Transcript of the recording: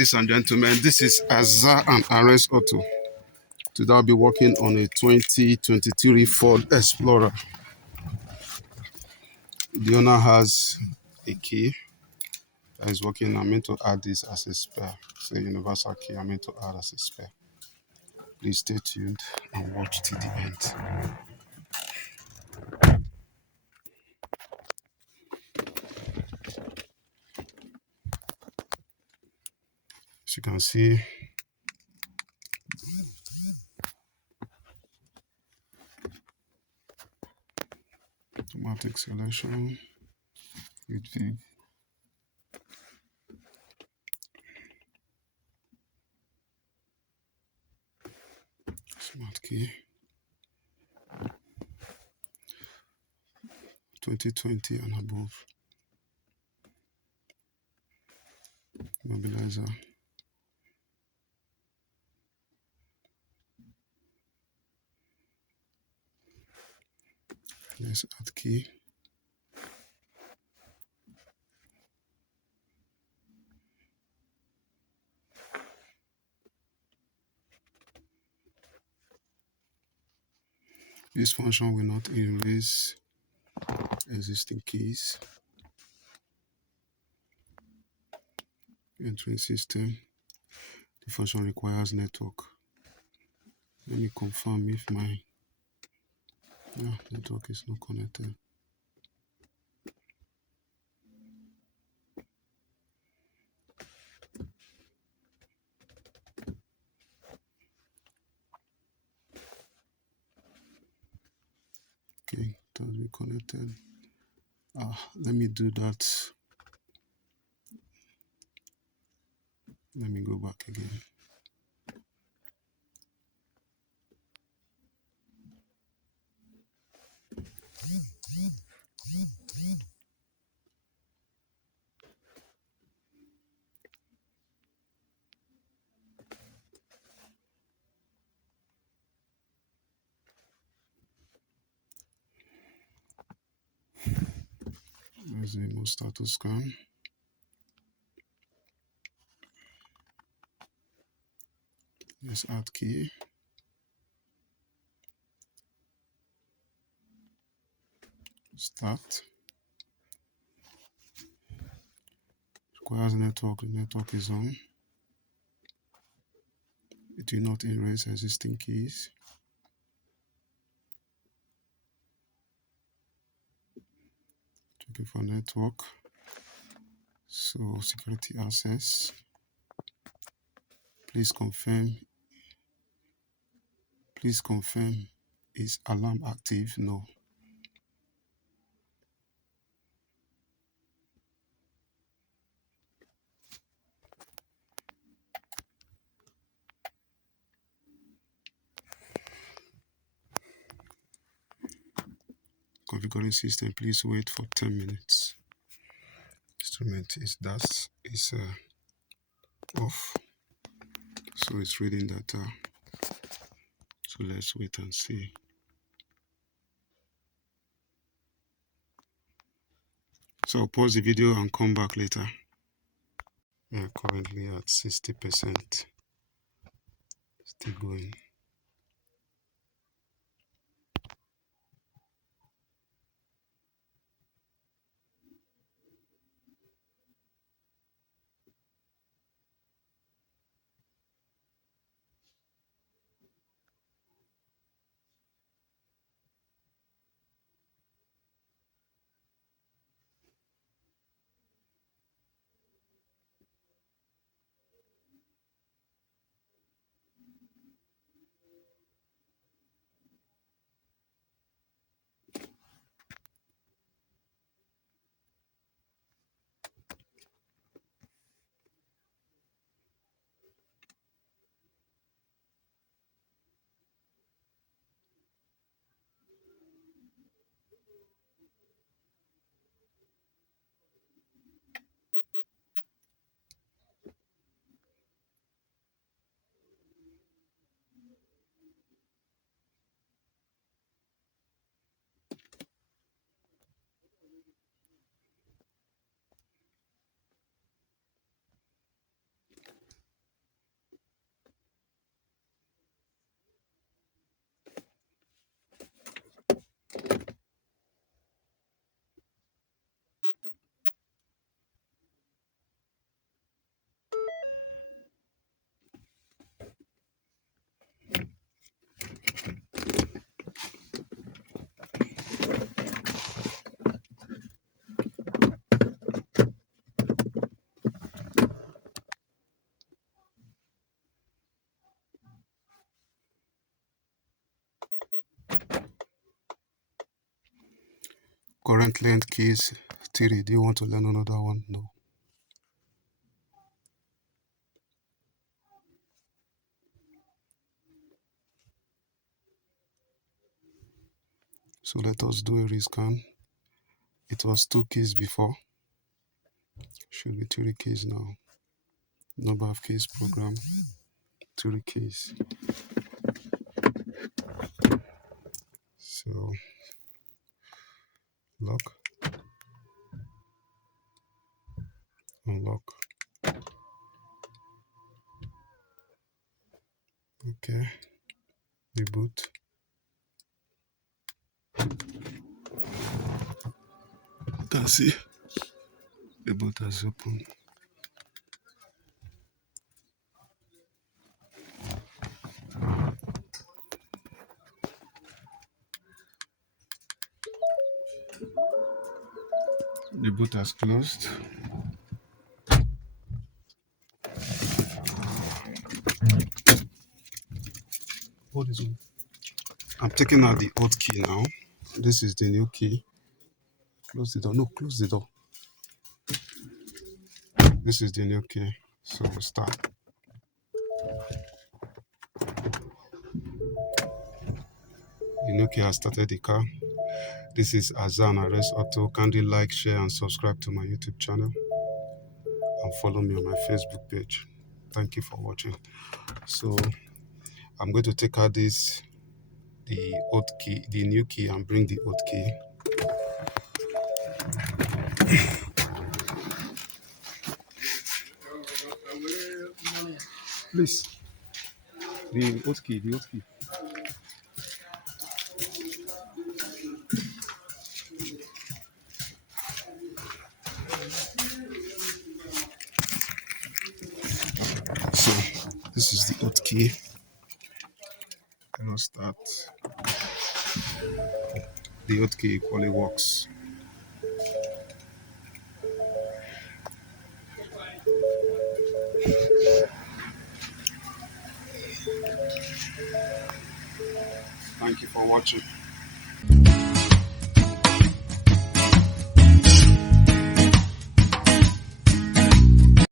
ladies and gentlemen. This is Azar and Ares Auto. Today I'll be working on a 2023 Ford Explorer. The owner has a key that is working. I'm meant to add this as a spare. It's a universal key I'm meant to add as a spare. Please stay tuned and watch till the end. As you can see, automatic selection with the smart key. 2020 and above. Mobilizer. Let's add key. This function will not erase existing keys. Entering system. The function requires network. Let me confirm if my network is not connected. Okay, it has been connected. Let me do that. Let me go back again. There's the remote status scan. Let's add key. Start. Requires network. The network is on. It will not erase existing keys. Checking for network. So security access. Please confirm. Please confirm. Is alarm active? No. Configuring system. Please wait for 10 minutes. Instrument is off. So it's reading data. So let's wait and see. So I'll pause the video and come back later. We are currently at 60%. Still going. current length keys 3. Do you want to learn another one? No. So let us do a rescan. It was 2 keys before. Should be 3 keys now. Number of keys program, 3 keys. So lock, unlock. Okay. Reboot. You can see the boot has opened. The boot has closed. What is on? I'm taking out the old key now. This is the new key. Close the door. No, close the door. This is the new key. So we'll start. The new key has started the car. This is Azan Arrest Auto. Kindly like, share, and subscribe to my YouTube channel. And follow me on my Facebook page. Thank you for watching. So I'm going to take out the old key, the new key, and bring the old key. Please, the old key, the old key. So this is the old key. Let's start. The old key equally works. Thank you for watching.